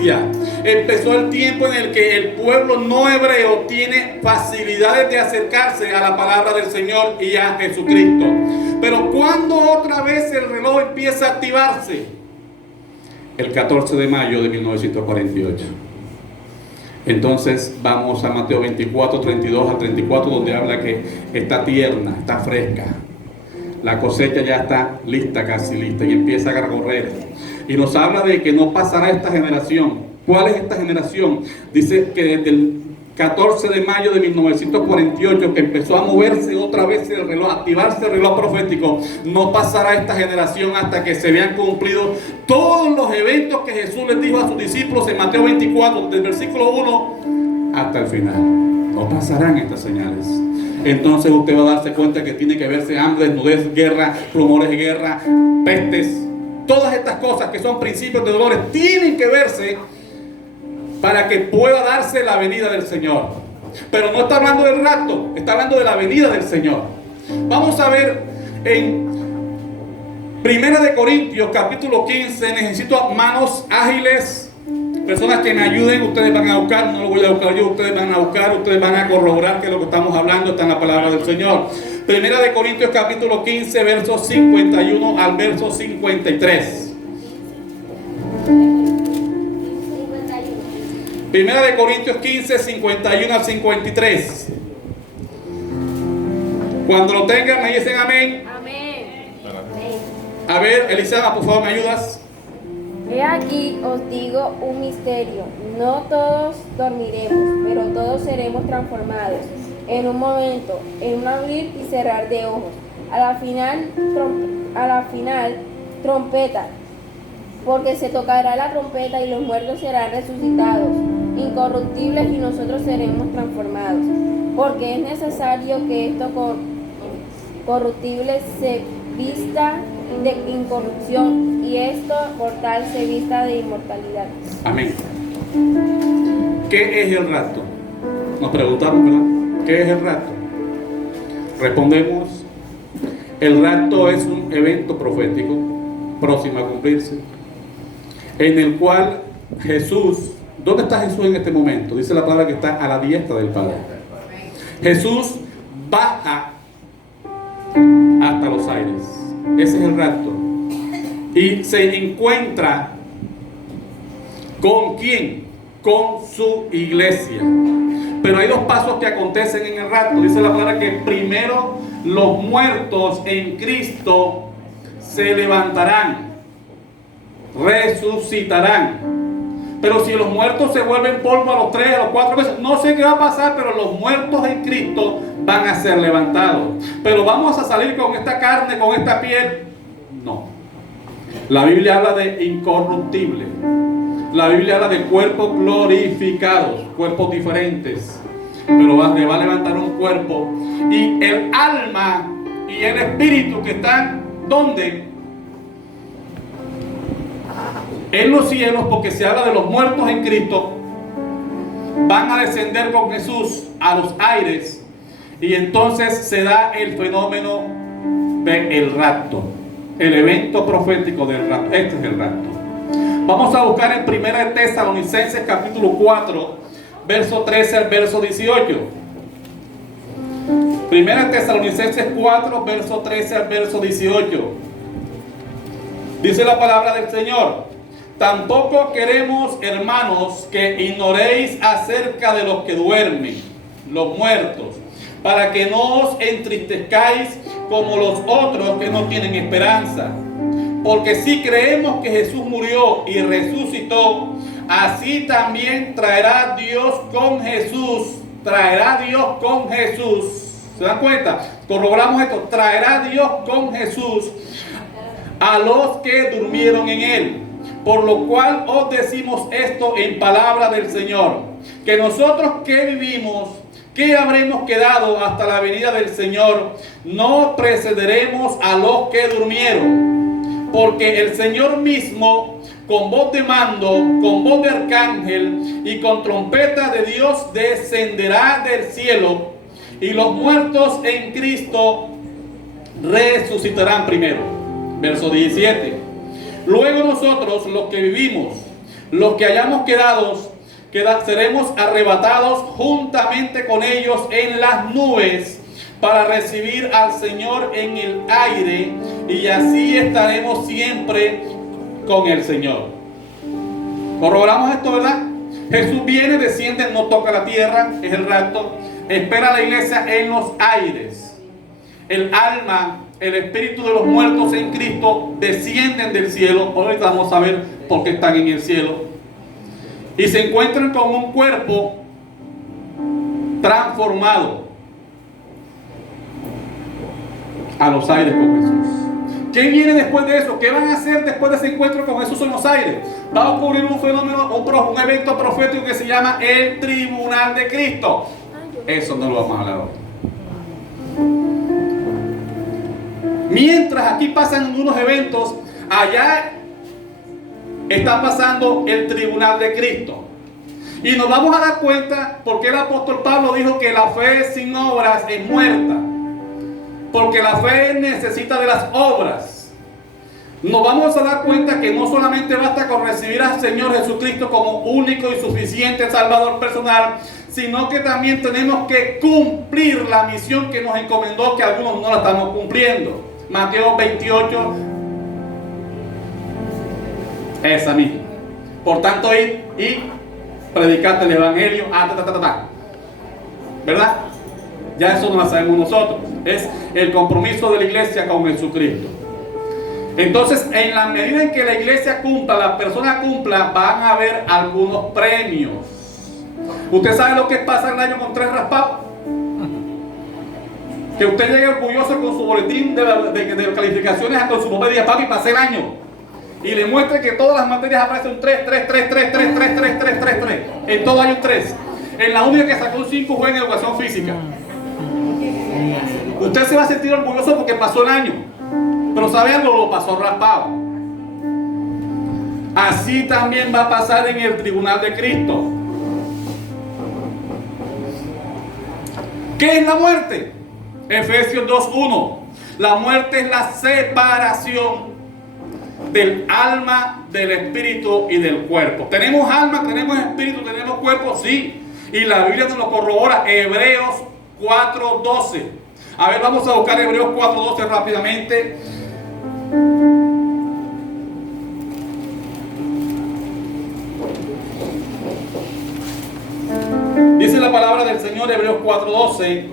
gracia. Empezó el tiempo en el que el pueblo no hebreo tiene facilidades de acercarse a la palabra del Señor y a Jesucristo. Pero ¿cuándo otra vez el reloj empieza a activarse? El 14 de mayo de 1948. Entonces vamos a Mateo 24, 32 al 34, donde habla que está tierna, está fresca. La cosecha ya está lista, casi lista, y empieza a correr. Y nos habla de que no pasará esta generación. ¿Cuál es esta generación? Dice que desde el 14 de mayo de 1948, que empezó a moverse otra vez el reloj, a activarse el reloj profético, no pasará esta generación hasta que se vean cumplidos todos los eventos que Jesús les dijo a sus discípulos en Mateo 24, del versículo 1 hasta el final. No pasarán estas señales. Entonces usted va a darse cuenta que tiene que verse hambre, desnudez, guerra, rumores de guerra, pestes. Todas estas cosas que son principios de dolores tienen que verse para que pueda darse la venida del Señor. Pero no está hablando del rapto, está hablando de la venida del Señor. Vamos a ver en 1 de Corintios capítulo 15. Necesito manos ágiles, personas que me ayuden. Ustedes van a buscar, no lo voy a buscar yo, ustedes van a buscar, ustedes van a corroborar que lo que estamos hablando está en la palabra del Señor. 1 de Corintios capítulo 15, versos 51 al verso 53. 1 de Corintios 15, 51 al 53. Cuando lo tengan me dicen amén. Amén. A ver, Elisama, por favor, ¿me ayudas? He aquí os digo un misterio. No todos dormiremos, pero todos seremos transformados en un momento, en un abrir y cerrar de ojos. A la final, trompeta, porque se tocará la trompeta y los muertos serán resucitados, incorruptibles, y nosotros seremos transformados. Porque es necesario que esto corruptible se vista de incorrupción y esto mortal se vista de inmortalidad. Amén. ¿Qué es el rapto? Nos preguntamos, ¿verdad? ¿Qué es el rapto? Respondemos: el rapto es un evento profético próximo a cumplirse, en el cual Jesús, ¿dónde está Jesús en este momento? Dice la palabra que está a la diestra del Padre. Jesús baja hasta los aires. Ese es el rapto. Y se encuentra ¿con quién? Con su iglesia. Pero hay dos pasos que acontecen en el rapto. Dice la palabra que primero los muertos en Cristo se levantarán, resucitarán. Pero si los muertos se vuelven polvo a los 3, a los 4 meses, no sé qué va a pasar, pero los muertos en Cristo van a ser levantados. Pero vamos a salir con esta carne, con esta piel. No. La Biblia habla de incorruptible. La Biblia habla de cuerpos glorificados, cuerpos diferentes. Pero le va a levantar un cuerpo. Y el alma y el espíritu que están, ¿dónde? En los cielos, porque se habla de los muertos en Cristo, van a descender con Jesús a los aires. Y entonces se da el fenómeno del rapto, el evento profético del rapto. Este es el rapto. Vamos a buscar en 1 de Tesalonicenses capítulo 4, verso 13 al verso 18. 1 de Tesalonicenses 4, verso 13 al verso 18. Dice la palabra del Señor: tampoco queremos, hermanos, que ignoréis acerca de los que duermen, los muertos, para que no os entristezcáis como los otros que no tienen esperanza. Porque si creemos que Jesús murió y resucitó, así también traerá Dios con Jesús. Traerá Dios con Jesús. ¿Se dan cuenta? Corroboramos esto. Traerá Dios con Jesús a los que durmieron en él. Por lo cual os decimos esto en palabra del Señor, que nosotros que vivimos, que habremos quedado hasta la venida del Señor, no precederemos a los que durmieron. Porque el Señor mismo, con voz de mando, con voz de arcángel y con trompeta de Dios, descenderá del cielo, y los muertos en Cristo resucitarán primero. Verso 17. Luego nosotros, los que vivimos, los que hayamos quedado, seremos arrebatados juntamente con ellos en las nubes para recibir al Señor en el aire, y así estaremos siempre con el Señor. Corroboramos esto, ¿verdad? Jesús viene, desciende, no toca la tierra, es el rapto. Espera a la iglesia en los aires. El alma, el espíritu de los muertos en Cristo descienden del cielo. Ahorita vamos a ver por qué están en el cielo. Y se encuentran con un cuerpo transformado a los aires con Jesús. ¿Qué viene después de eso? ¿Qué van a hacer después de ese encuentro con Jesús en los aires? Va a ocurrir un fenómeno, un evento profético que se llama el tribunal de Cristo. Eso no lo vamos a hablar hoy. Mientras aquí pasan unos eventos, allá está pasando el tribunal de Cristo. Y nos vamos a dar cuenta por qué el apóstol Pablo dijo que la fe sin obras es muerta. Porque la fe necesita de las obras. Nos vamos a dar cuenta que no solamente basta con recibir al Señor Jesucristo como único y suficiente Salvador personal, sino que también tenemos que cumplir la misión que nos encomendó, que algunos no la estamos cumpliendo. Mateo 28, esa misma. Por tanto, ir y predicarte el Evangelio, ¿verdad? Ya eso no lo sabemos nosotros. Es el compromiso de la iglesia con Jesucristo. Entonces, en la medida en que la iglesia cumpla, la persona cumpla, van a haber algunos premios. ¿Usted sabe lo que pasa el año con 3 raspados? Que usted llegue orgulloso con su boletín de calificaciones con su papá y diga, papi, pasé el año. Y le muestre que todas las materias aparecen un 3, 3, 3, 3, 3, 3, 3, 3, 3, 3. En todo hay un 3. En la única que sacó un 5 fue en educación física. Usted se va a sentir orgulloso porque pasó el año, pero ¿sabe algo? Lo pasó raspado. Así también va a pasar en el tribunal de Cristo. ¿Qué es la muerte? Efesios 2:1. La muerte es la separación del alma, del espíritu y del cuerpo. Tenemos alma, tenemos espíritu, tenemos cuerpo, sí. Y la Biblia nos lo corrobora. Hebreos 4:12. A ver, vamos a buscar Hebreos 4:12 rápidamente. Dice la palabra del Señor, Hebreos 4:12,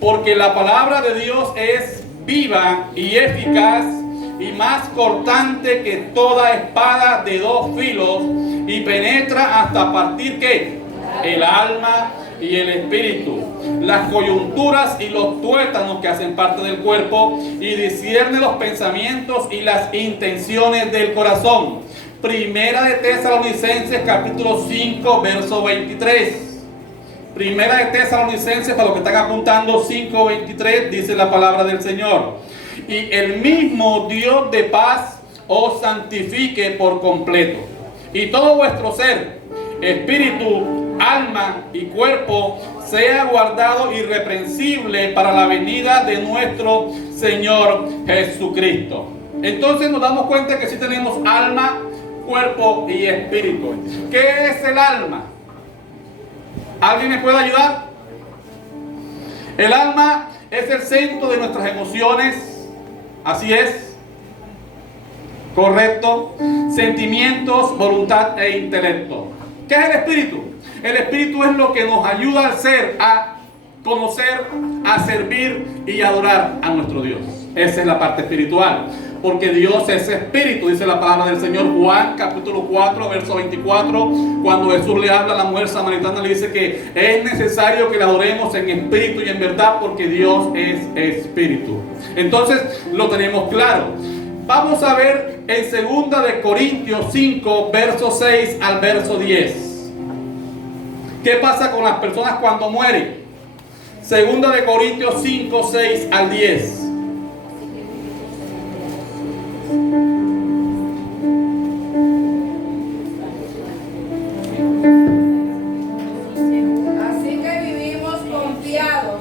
porque la palabra de Dios es viva y eficaz y más cortante que toda espada de 2 filos y penetra hasta partir ¿qué? El alma y el espíritu, las coyunturas y los tuétanos que hacen parte del cuerpo, y discierne los pensamientos y las intenciones del corazón. Primera de Tesalonicenses capítulo 5 verso 23. Primera de Tesalonicenses, para los que están apuntando, 5:23, dice la palabra del Señor. Y el mismo Dios de paz os santifique por completo, y todo vuestro ser, espíritu, alma y cuerpo sea guardado irreprensible para la venida de nuestro Señor Jesucristo. Entonces nos damos cuenta que sí tenemos alma, cuerpo y espíritu. ¿Qué es el alma? ¿Alguien me puede ayudar? El alma es el centro de nuestras emociones. Así es. Correcto. Sentimientos, voluntad e intelecto. ¿Qué es el espíritu? El espíritu es lo que nos ayuda al ser, a conocer, a servir y adorar a nuestro Dios. Esa es la parte espiritual. Porque Dios es espíritu, dice la palabra del Señor. Juan capítulo 4 verso 24, cuando Jesús le habla a la mujer samaritana, le dice que es necesario que le adoremos en espíritu y en verdad, porque Dios es espíritu. Entonces lo tenemos claro. Vamos a ver en 2 de Corintios 5 verso 6 al verso 10. ¿Qué pasa con las personas cuando mueren? 2 de Corintios 5, 6 al 10. Así que vivimos confiados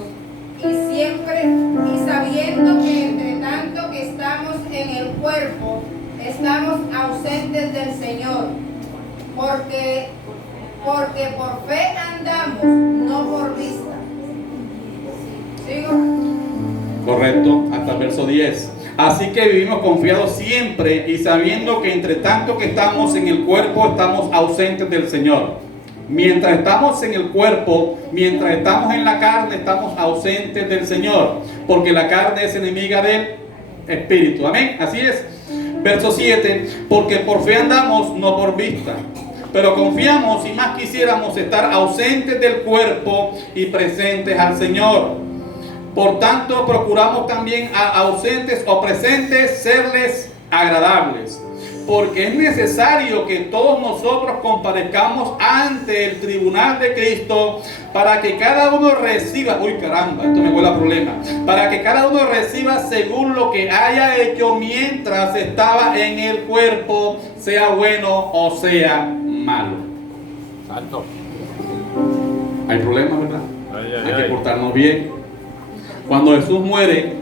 y siempre y sabiendo que entre tanto que estamos en el cuerpo, estamos ausentes del Señor. Por porque por fe andamos, no por vista. ¿Sigo? Correcto, hasta el verso 10. Así que vivimos confiados siempre y sabiendo que entre tanto que estamos en el cuerpo, estamos ausentes del Señor. Mientras estamos en el cuerpo, mientras estamos en la carne, estamos ausentes del Señor, porque la carne es enemiga del espíritu. Amén, así es. Verso 7, porque por fe andamos, no por vista. Pero confiamos y más quisiéramos estar ausentes del cuerpo y presentes al Señor. Por tanto, procuramos también a ausentes o presentes serles agradables. Porque es necesario que todos nosotros comparezcamos ante el tribunal de Cristo para que cada uno reciba, uy caramba, esto me huele a problema, para que cada uno reciba según lo que haya hecho mientras estaba en el cuerpo, sea bueno o sea malo. Santo. Hay problemas, ¿verdad? Hay que Ay. portarnos bien. Cuando Jesús muere,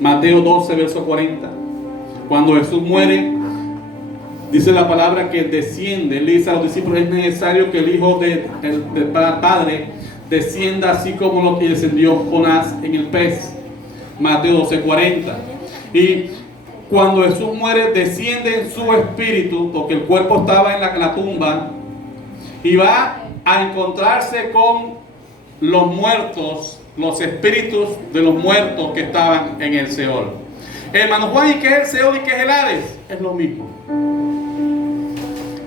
Mateo 12, verso 40, cuando Jesús muere, dice la palabra que desciende. Él dice a los discípulos: es necesario que el Hijo del Padre descienda así como lo que descendió Jonás en el pez. Mateo 12, 40. Y cuando Jesús muere, desciende en su espíritu, porque el cuerpo estaba en la tumba, y va a encontrarse con los muertos, los espíritus de los muertos que estaban en el Seol. Hermano Juan, ¿y qué es el Seol y qué es el Hades? Es lo mismo.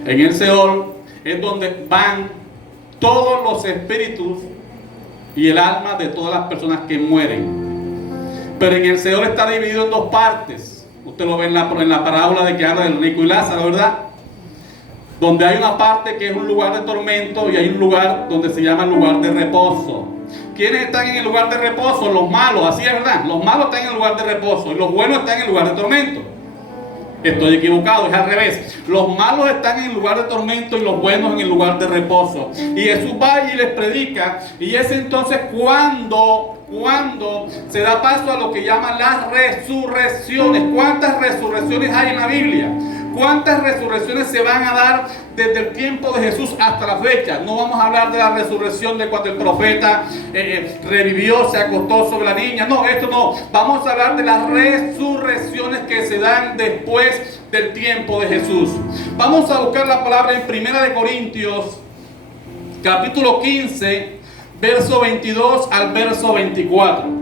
En el Seol es donde van todos los espíritus y el alma de todas las personas que mueren. Pero en el Seol está dividido en dos partes. Usted lo ve en la parábola de que habla del rico y Lázaro, ¿verdad? Donde hay una parte que es un lugar de tormento y hay un lugar donde se llama lugar de reposo. ¿Quiénes están en el lugar de reposo? Los malos, así es, ¿verdad? Los malos están en el lugar de reposo y los buenos están en el lugar de tormento. Estoy equivocado, es al revés. Los malos están en el lugar de tormento y los buenos en el lugar de reposo. Y Jesús va y les predica, y es entonces cuando se da paso a lo que llaman las resurrecciones. ¿Cuántas resurrecciones hay en la Biblia? ¿Cuántas resurrecciones se van a dar desde el tiempo de Jesús hasta la fecha? No vamos a hablar de la resurrección de cuando el profeta revivió, se acostó sobre la niña. No, esto no. Vamos a hablar de las resurrecciones que se dan después del tiempo de Jesús. Vamos a buscar la palabra en 1 de Corintios, capítulo 15, verso 22 al verso 24.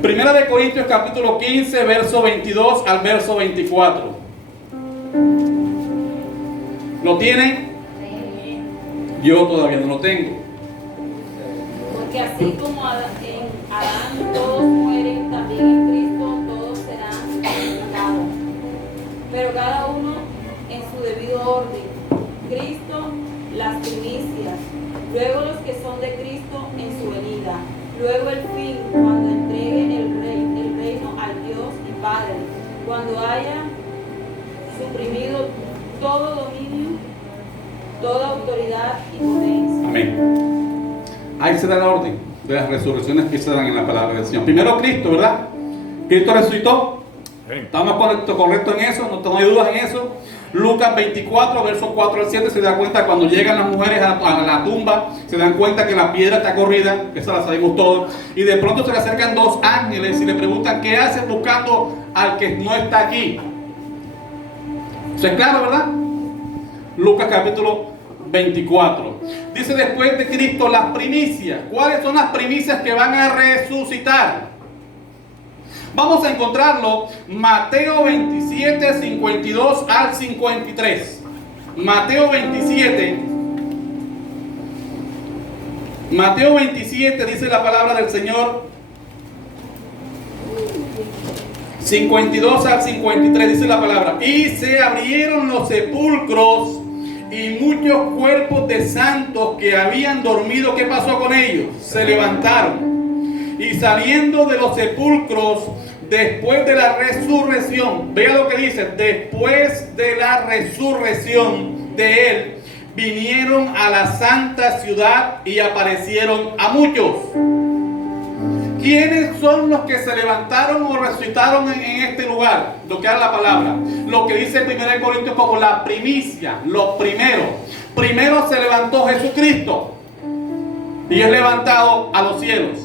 Primera de Corintios capítulo 15, verso 22 al verso 24. ¿Lo tienen? Yo todavía no lo tengo. Porque así como en Adán todos mueren, también en Cristo todos serán glorificados. Pero cada uno en su debido orden. Cristo las primicias, luego los que son de Cristo en su venida, luego el fin, cuando entregue el reino al Dios y Padre, cuando haya suprimido todo dominio, toda autoridad y potencia. Amén. Ahí se da la orden de las resurrecciones que se dan en la palabra del Señor. Primero Cristo, ¿verdad? Cristo resucitó. ¿Estamos correctos en eso? No hay dudas en eso. Lucas 24, versos 4 al 7, se da cuenta cuando llegan las mujeres a la tumba, se dan cuenta que la piedra está corrida, esa la sabemos todos, y de pronto se le acercan dos ángeles y le preguntan: ¿qué hacen buscando al que no está aquí? ¿Eso es claro, verdad? Lucas capítulo 24. Dice: después de Cristo las primicias. ¿Cuáles son las primicias que van a resucitar? Vamos a encontrarlo Mateo 27, 52 al 53. Mateo 27 dice la palabra del Señor. 52 al 53 dice la palabra: y se abrieron los sepulcros y muchos cuerpos de santos que habían dormido. ¿Qué pasó con ellos? Se levantaron. Y saliendo de los sepulcros después de la resurrección, vea lo que dice: después de la resurrección de él, vinieron a la santa ciudad y aparecieron a muchos. ¿Quiénes son los que se levantaron o resucitaron en este lugar? Lo que da la palabra, lo que dice 1 Corintios como la primicia, los primeros. Primero se levantó Jesucristo y es levantado a los cielos.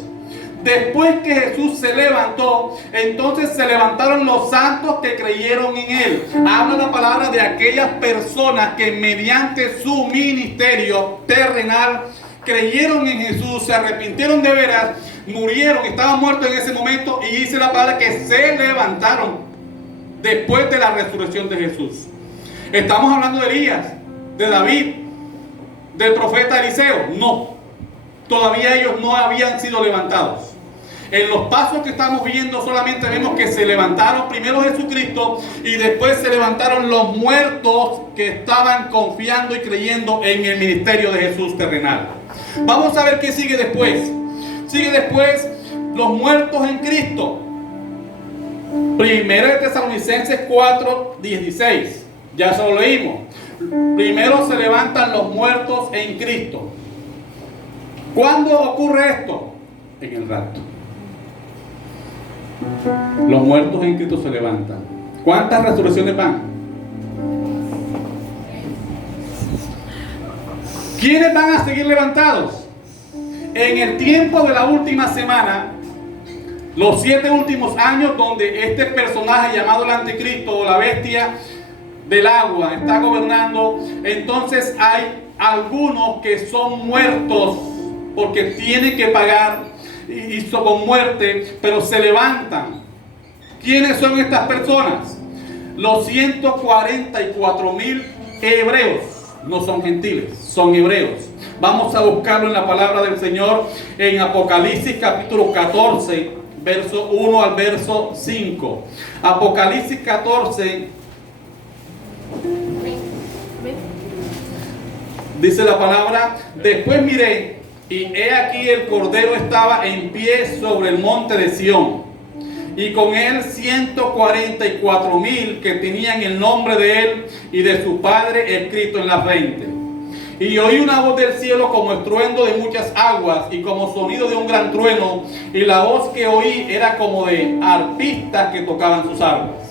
Después que Jesús se levantó, entonces se levantaron los santos que creyeron en Él. Habla la palabra de aquellas personas que mediante su ministerio terrenal creyeron en Jesús, se arrepintieron de veras, murieron, estaban muertos en ese momento, y dice la palabra que se levantaron después de la resurrección de Jesús. Estamos hablando de Elías, de David, del profeta Eliseo. No, todavía ellos no habían sido levantados. En los pasos que estamos viendo solamente vemos que se levantaron primero Jesucristo y después se levantaron los muertos que estaban confiando y creyendo en el ministerio de Jesús terrenal. Vamos a ver qué sigue después. Sigue después los muertos en Cristo. Primero de Tesalonicenses 4:16. Ya se lo leímos. Primero se levantan los muertos en Cristo. ¿Cuándo ocurre esto? En el rapto. Los muertos en Cristo se levantan. ¿Cuántas resurrecciones van? ¿Quiénes van a seguir levantados? En el tiempo de la última semana, los 7 últimos años, donde este personaje llamado el anticristo o la bestia del agua está gobernando, entonces hay algunos que son muertos porque tienen que pagar y con muerte, pero se levantan. ¿Quiénes son estas personas? Los 144,000 hebreos. No son gentiles, son hebreos. Vamos a buscarlo en la palabra del Señor en Apocalipsis capítulo 14, verso 1 al verso 5. Apocalipsis 14. Dice la palabra: después miré, y he aquí el Cordero estaba en pie sobre el monte de Sión, y con él 144,000 que tenían el nombre de él y de su Padre escrito en la frente. Y oí una voz del cielo como estruendo de muchas aguas y como sonido de un gran trueno, y la voz que oí era como de arpistas que tocaban sus arpas.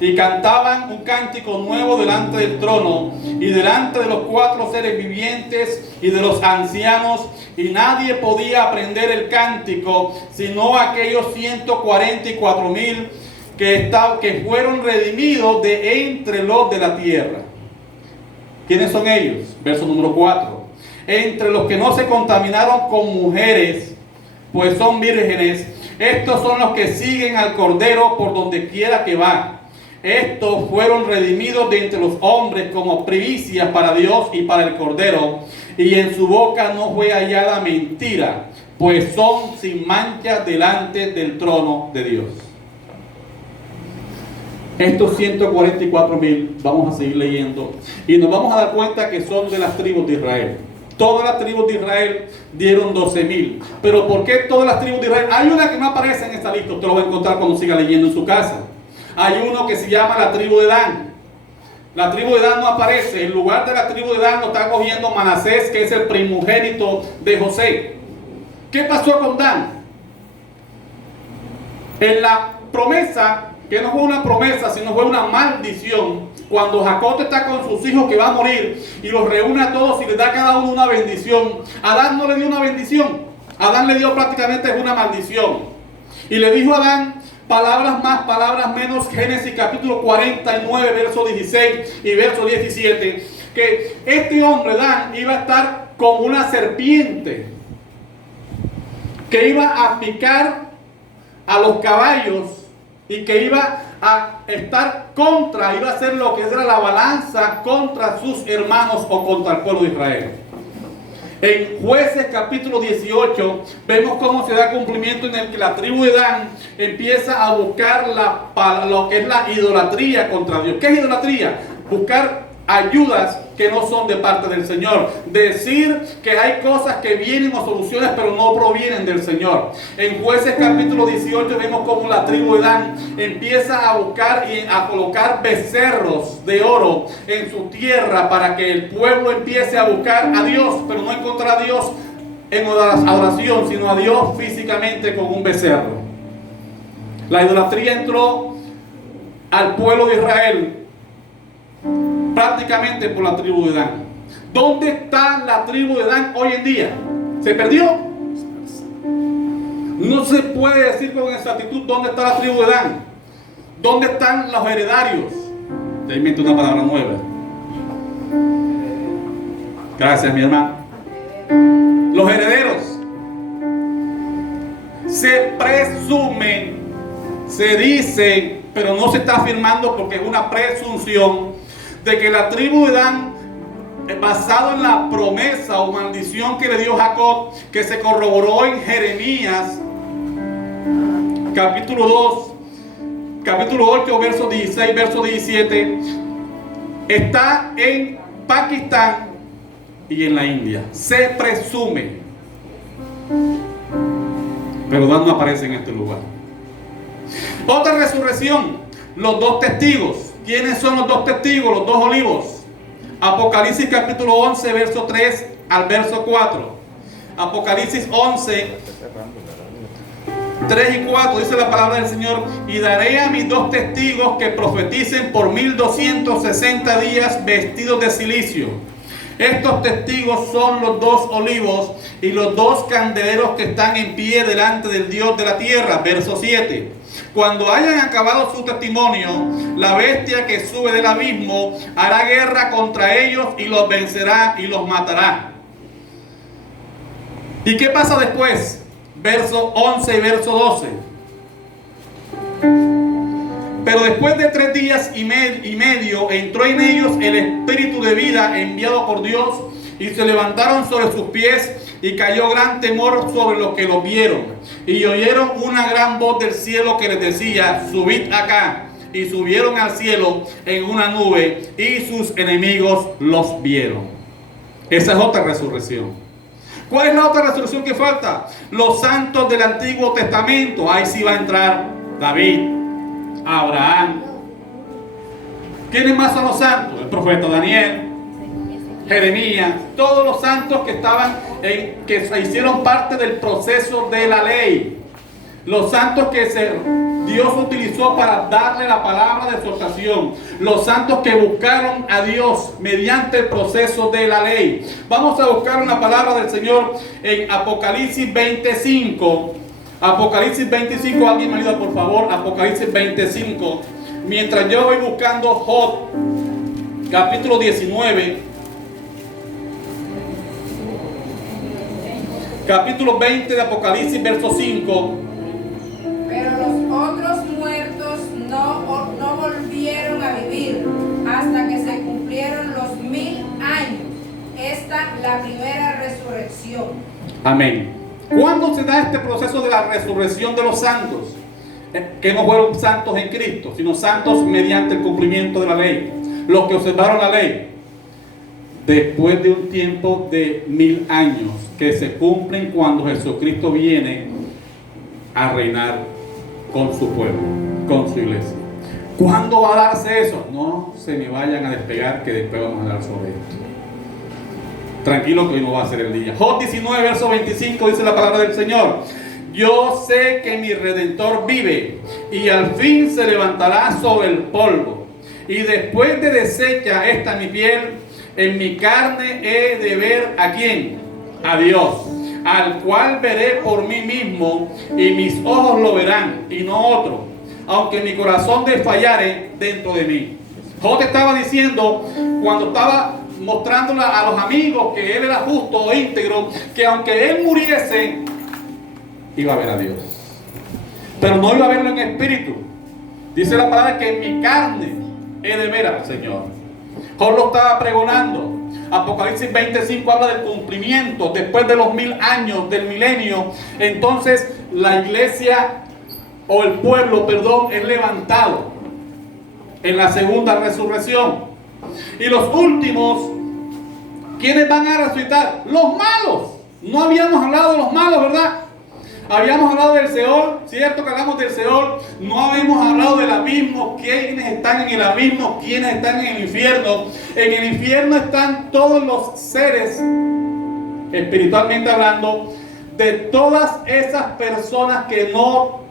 Y cantaban un cántico nuevo delante del trono y delante de los 4 seres vivientes y de los ancianos, y nadie podía aprender el cántico sino aquellos 144,000 que fueron redimidos de entre los de la tierra. ¿Quiénes son ellos? Verso número 4. Entre los que no se contaminaron con mujeres, pues son vírgenes, estos son los que siguen al Cordero por donde quiera que va. Estos fueron redimidos de entre los hombres como primicias para Dios y para el Cordero, y en su boca no fue hallada mentira, pues son sin mancha delante del trono de Dios. Estos 144,000, vamos a seguir leyendo, y nos vamos a dar cuenta que son de las tribus de Israel. Todas las tribus de Israel dieron 12,000. Pero ¿por qué todas las tribus de Israel? Hay una que no aparece en esta lista, usted lo va a encontrar cuando siga leyendo en su casa. Hay uno que se llama la tribu de Dan. La tribu de Dan no aparece. En lugar de la tribu de Dan lo está cogiendo Manasés, que es el primogénito de José. ¿Qué pasó con Dan? En la promesa, que no fue una promesa, sino fue una maldición, cuando Jacob está con sus hijos que va a morir y los reúne a todos y les da a cada uno una bendición, Adán no le dio una bendición. Adán le dio prácticamente una maldición. Y le dijo a Adán: palabras más, palabras menos. Génesis capítulo 49, verso 16 y verso 17, que este hombre, Adán, iba a estar como una serpiente que iba a picar a los caballos y que iba a estar contra, iba a hacer lo que era la balanza contra sus hermanos o contra el pueblo de Israel. En Jueces capítulo 18 vemos cómo se da cumplimiento en el que la tribu de Dan empieza a buscar lo que es la idolatría contra Dios. ¿Qué es idolatría? Buscar ayudas que no son de parte del Señor. Decir que hay cosas que vienen o soluciones pero no provienen del Señor. En Jueces capítulo 18 vemos cómo la tribu de Dan empieza a buscar y a colocar becerros de oro en su tierra para que el pueblo empiece a buscar a Dios, pero no encontrar a Dios en adoración, sino a Dios físicamente con un becerro. La idolatría entró al pueblo de Israel prácticamente por la tribu de Dan. ¿Dónde está la tribu de Dan hoy en día? ¿Se perdió? No se puede decir con exactitud dónde está la tribu de Dan. ¿Dónde están los heredarios? Te invento una palabra nueva. Gracias, mi hermano. Los herederos. Se presume, se dice, pero no se está afirmando porque es una presunción de que la tribu de Dan, basado en la promesa o maldición que le dio Jacob, que se corroboró en Jeremías capítulo 2, capítulo 8, verso 16, verso 17, está en Pakistán y en la India. Se presume, pero Dan no aparece en este lugar. Otra resurrección, los dos testigos. ¿Quiénes son los dos testigos? Los dos olivos. Apocalipsis capítulo 11, verso 3 al verso 4. Apocalipsis 11, 3 y 4 dice la palabra del Señor: y daré a mis dos testigos que profeticen por 1260 días vestidos de cilicio. Estos testigos son los dos olivos y los dos candeleros que están en pie delante del Dios de la tierra. Verso 7. Cuando hayan acabado su testimonio, la bestia que sube del abismo hará guerra contra ellos y los vencerá y los matará. ¿Y qué pasa después? Verso 11 y verso 12. Pero después de 3 días y medio entró en ellos el espíritu de vida enviado por Dios, y se levantaron sobre sus pies, y cayó gran temor sobre los que lo vieron. Y oyeron una gran voz del cielo que les decía: subid acá. Y subieron al cielo en una nube, y sus enemigos los vieron. Esa es otra resurrección. ¿Cuál es la otra resurrección que falta? Los santos del Antiguo Testamento. Ahí sí va a entrar David, Abraham. ¿Quiénes más son los santos? El profeta Daniel, Jeremías, todos los santos que que se hicieron parte del proceso de la ley. Los santos que Dios utilizó para darle la palabra de exhortación. Los santos que buscaron a Dios mediante el proceso de la ley. Vamos a buscar una palabra del Señor en Apocalipsis 25. Apocalipsis 25, alguien me ayuda por favor. Apocalipsis 25. Mientras yo voy buscando Job, capítulo 19. Capítulo 20 de Apocalipsis, verso 5. Pero los otros muertos no volvieron a vivir hasta que se cumplieron los 1000 años. Esta la primera resurrección. Amén. ¿Cuándo se da este proceso de la resurrección de los santos? Que no fueron santos en Cristo, sino santos mediante el cumplimiento de la ley. Los que observaron la ley. Después de un tiempo de 1000 años que se cumplen cuando Jesucristo viene a reinar con su pueblo, con su iglesia. ¿Cuándo va a darse eso? No se me vayan a despegar, que después vamos a hablar sobre esto. Tranquilo, que hoy no va a ser el día. Job 19, verso 25 dice la palabra del Señor: yo sé que mi Redentor vive y al fin se levantará sobre el polvo, y después de deshecha esta mi piel, en mi carne he de ver ¿a quién? A Dios, al cual veré por mí mismo, y mis ojos lo verán y no otro, aunque mi corazón desfallare dentro de mí. Job estaba diciendo, cuando estaba mostrándole a los amigos que él era justo o íntegro, que aunque él muriese, iba a ver a Dios, pero no iba a verlo en espíritu. Dice la palabra que en mi carne he de ver al Señor. Job lo estaba pregonando. Apocalipsis 25 habla del cumplimiento después de los 1000 años del milenio. Entonces la iglesia o el pueblo, es levantado en la segunda resurrección. Y los últimos, ¿quiénes van a resucitar? Los malos. No habíamos hablado de los malos, ¿verdad? Habíamos hablado del Seol, cierto que hablamos del Seol. No habíamos hablado del abismo, quiénes están en el abismo, quiénes están en el infierno. En el infierno están todos los seres, espiritualmente hablando, de todas esas personas que no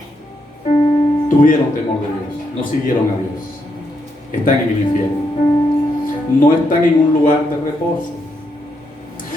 tuvieron temor de Dios, no siguieron a Dios. Están en el infierno. no están en un lugar de reposo.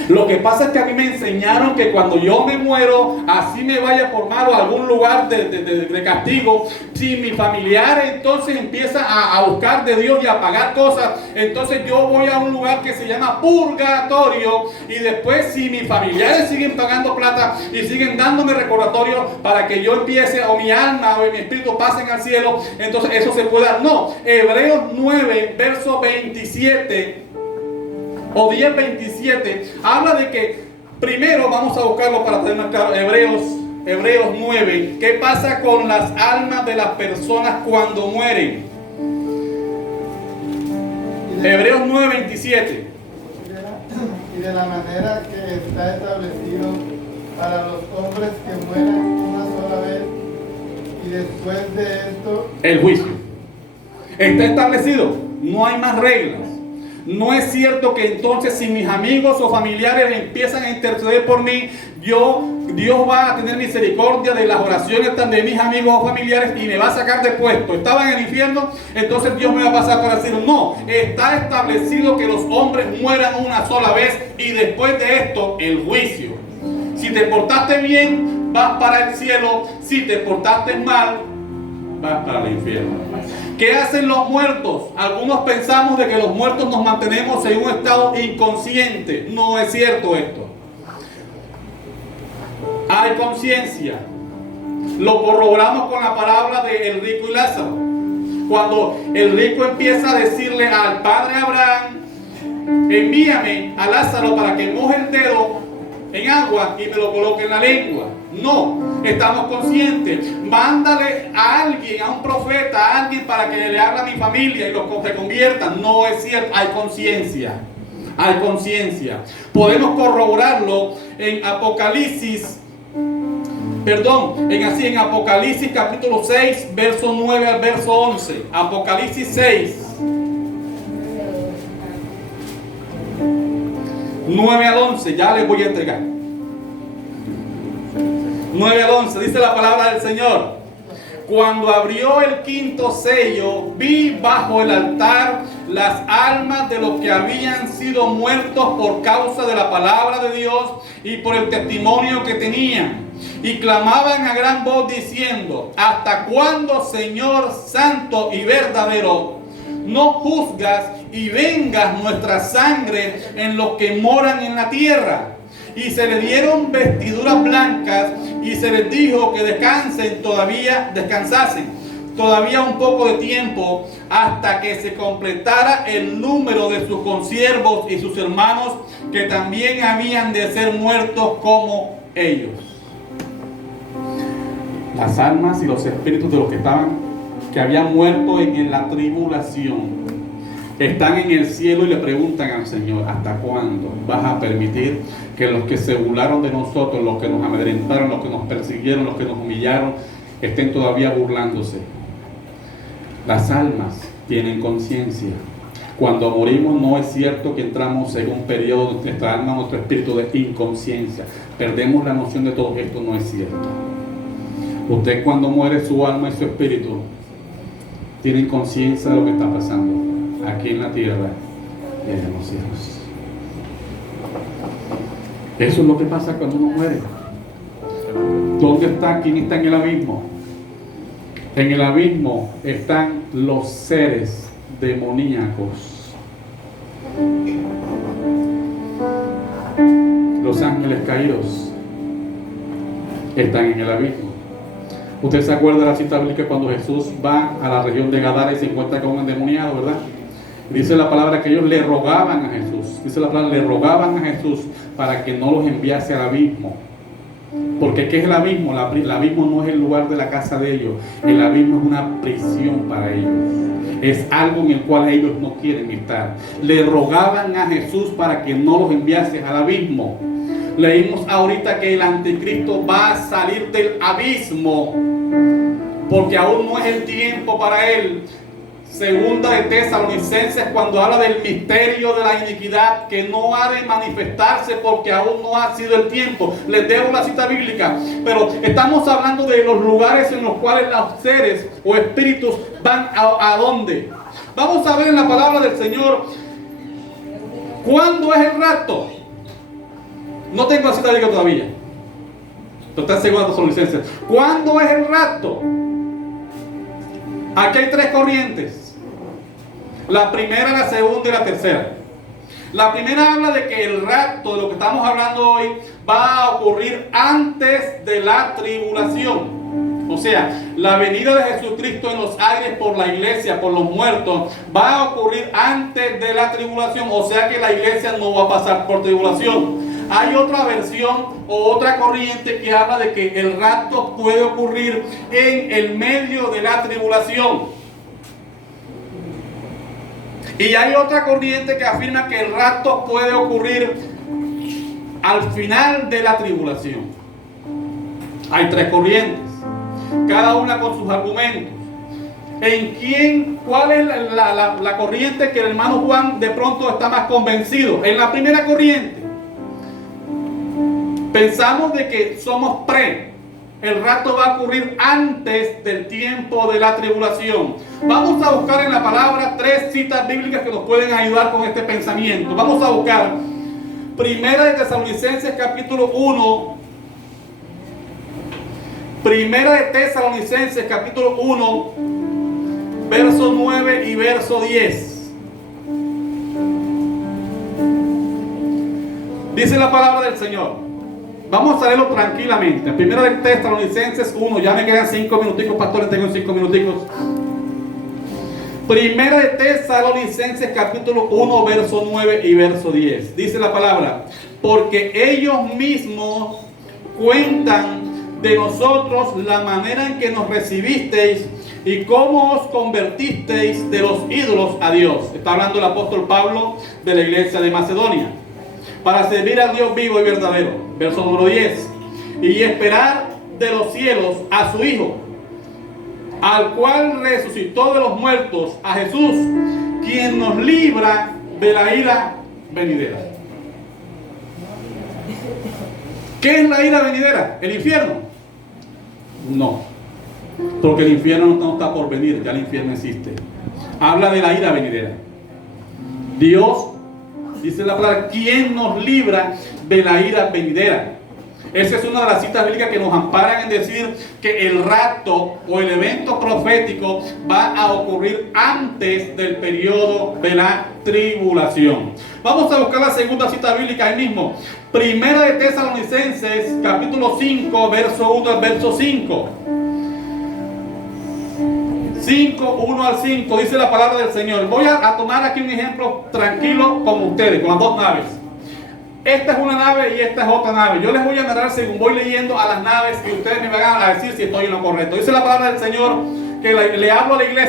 Lo que pasa es que a mí me enseñaron que cuando yo me muero, así me vaya por mal o a algún lugar de castigo, si mi familiar entonces empieza a buscar de Dios y a pagar cosas, entonces yo voy a un lugar que se llama purgatorio, y después si mis familiares siguen pagando plata y siguen dándome recordatorio para que yo empiece, o mi alma o mi espíritu pasen al cielo, entonces eso se puede dar. No, Hebreos 9, verso 27 o 10:27, habla de que primero vamos a buscarlo para tener claro. Hebreos 9, ¿qué pasa con las almas de las personas cuando mueren? Hebreos 9:27. Y de la manera que está establecido para los hombres que mueran una sola vez, y después de esto el juicio. Está establecido, no hay más reglas. No es cierto que entonces si mis amigos o familiares empiezan a interceder por mí, Dios va a tener misericordia de las oraciones de mis amigos o familiares y me va a sacar de puesto. Estaba en el infierno, entonces Dios me va a pasar por decir, no, está establecido que los hombres mueran una sola vez y después de esto el juicio. Si te portaste bien, vas para el cielo. Si te portaste mal, vas para el infierno. ¿Qué hacen los muertos? Algunos pensamos de que los muertos nos mantenemos en un estado inconsciente. No es cierto esto. Hay conciencia. Lo corroboramos con la palabra de el rico y Lázaro. Cuando el rico empieza a decirle al padre Abraham, envíame a Lázaro para que moje el dedo en agua y me lo coloque en la lengua. No, estamos conscientes. Mándale a alguien, a un profeta, a alguien para que le hable a mi familia y los reconviertan. No es cierto, hay conciencia. Hay conciencia. Podemos corroborarlo en Apocalipsis, en Apocalipsis capítulo 6, verso 9 al verso 11. Apocalipsis 6. 9 al 11, ya les voy a entregar. 9 al 11, dice la palabra del Señor. Cuando abrió el quinto sello, vi bajo el altar las almas de los que habían sido muertos por causa de la palabra de Dios y por el testimonio que tenían. Y clamaban a gran voz diciendo, ¿hasta cuándo, Señor santo y verdadero, no juzgas y vengas nuestra sangre en los que moran en la tierra? Y se le dieron vestiduras blancas y se les dijo que descansasen todavía un poco de tiempo hasta que se completara el número de sus consiervos y sus hermanos que también habían de ser muertos como ellos. Las almas y los espíritus de los que habían muerto en la tribulación están en el cielo y le preguntan al Señor, ¿hasta cuándo vas a permitir que los que se burlaron de nosotros, los que nos amedrentaron, los que nos persiguieron, los que nos humillaron, estén todavía burlándose? Las almas tienen conciencia. Cuando morimos no es cierto que entramos en un periodo de nuestra alma, nuestro espíritu de inconsciencia. Perdemos la noción de todo esto, no es cierto. Usted cuando muere su alma y su espíritu tienen conciencia de lo que está pasando aquí en la tierra y en los cielos. Eso es lo que pasa cuando uno muere. ¿Dónde está? ¿Quién está en el abismo? En el abismo están los seres demoníacos. Los ángeles caídos están en el abismo. Usted se acuerda de la cita bíblica cuando Jesús va a la región de Gadara y se encuentra con un endemoniado, ¿verdad? Dice la palabra que ellos le rogaban a Jesús. Dice la palabra, le rogaban a Jesús para que no los enviase al abismo. Porque ¿qué es el abismo? El abismo no es el lugar de la casa de ellos. El abismo es una prisión para ellos. Es algo en el cual ellos no quieren estar. Le rogaban a Jesús para que no los enviase al abismo. Leímos ahorita que el anticristo va a salir del abismo porque aún no es el tiempo para él. Segunda de Tesalonicenses, cuando habla del misterio de la iniquidad que no ha de manifestarse porque aún no ha sido el tiempo. Les dejo la cita bíblica, pero estamos hablando de los lugares en los cuales los seres o espíritus van a ¿dónde? Vamos a ver en la palabra del Señor ¿Cuándo es el rapto? No tengo la cita bíblica todavía. Pero está en 2 Tesalonicenses. ¿Cuándo es el rapto? Aquí hay 3 corrientes. La primera, la segunda y la tercera. La primera habla de que el rapto, de lo que estamos hablando hoy, va a ocurrir antes de la tribulación. O sea, la venida de Jesucristo en los aires por la iglesia, por los muertos, va a ocurrir antes de la tribulación. O sea que la iglesia no va a pasar por tribulación. Hay otra versión o otra corriente que habla de que el rapto puede ocurrir en el medio de la tribulación. Y hay otra corriente que afirma que el rapto puede ocurrir al final de la tribulación. Hay 3 corrientes, cada una con sus argumentos. ¿Cuál es la corriente que el hermano Juan de pronto está más convencido? En la primera corriente, pensamos de que somos el rapto va a ocurrir antes del tiempo de la tribulación. Vamos a buscar en la palabra 3 citas bíblicas que nos pueden ayudar con este pensamiento. Vamos a buscar Primera de Tesalonicenses capítulo 1. Primera de Tesalonicenses capítulo 1, verso 9 y verso 10. Dice la palabra del Señor. Vamos a leerlo tranquilamente. Primera de Tesalonicenses 1. Ya me quedan 5 minuticos, pastores. Tengo 5 minuticos. Primera de Tesalonicenses capítulo 1, verso 9 y verso 10. Dice la palabra: porque ellos mismos cuentan de nosotros la manera en que nos recibisteis y cómo os convertisteis de los ídolos a Dios. Está hablando el apóstol Pablo de la iglesia de Macedonia. Para servir al Dios vivo y verdadero. Verso número 10. Y esperar de los cielos a su Hijo, al cual resucitó de los muertos, a Jesús, quien nos libra de la ira venidera. ¿Qué es la ira venidera? ¿El infierno? No. Porque el infierno no está por venir, ya el infierno existe. Habla de la ira venidera. Dios, dice la palabra, ¿quién nos libra de la ira venidera? Esa es una de las citas bíblicas que nos amparan en decir que el rapto o el evento profético va a ocurrir antes del periodo de la tribulación. Vamos a buscar la segunda cita bíblica ahí mismo. Primera de Tesalonicenses, capítulo 5, verso 1 al verso 5. 1 al 5, dice la palabra del Señor. Voy a tomar aquí un ejemplo tranquilo con ustedes, con las 2 naves. Esta es una nave y esta es otra nave. Yo les voy a narrar según voy leyendo a las naves y ustedes me van a decir si estoy en lo correcto. Dice la palabra del Señor que le hablo a la iglesia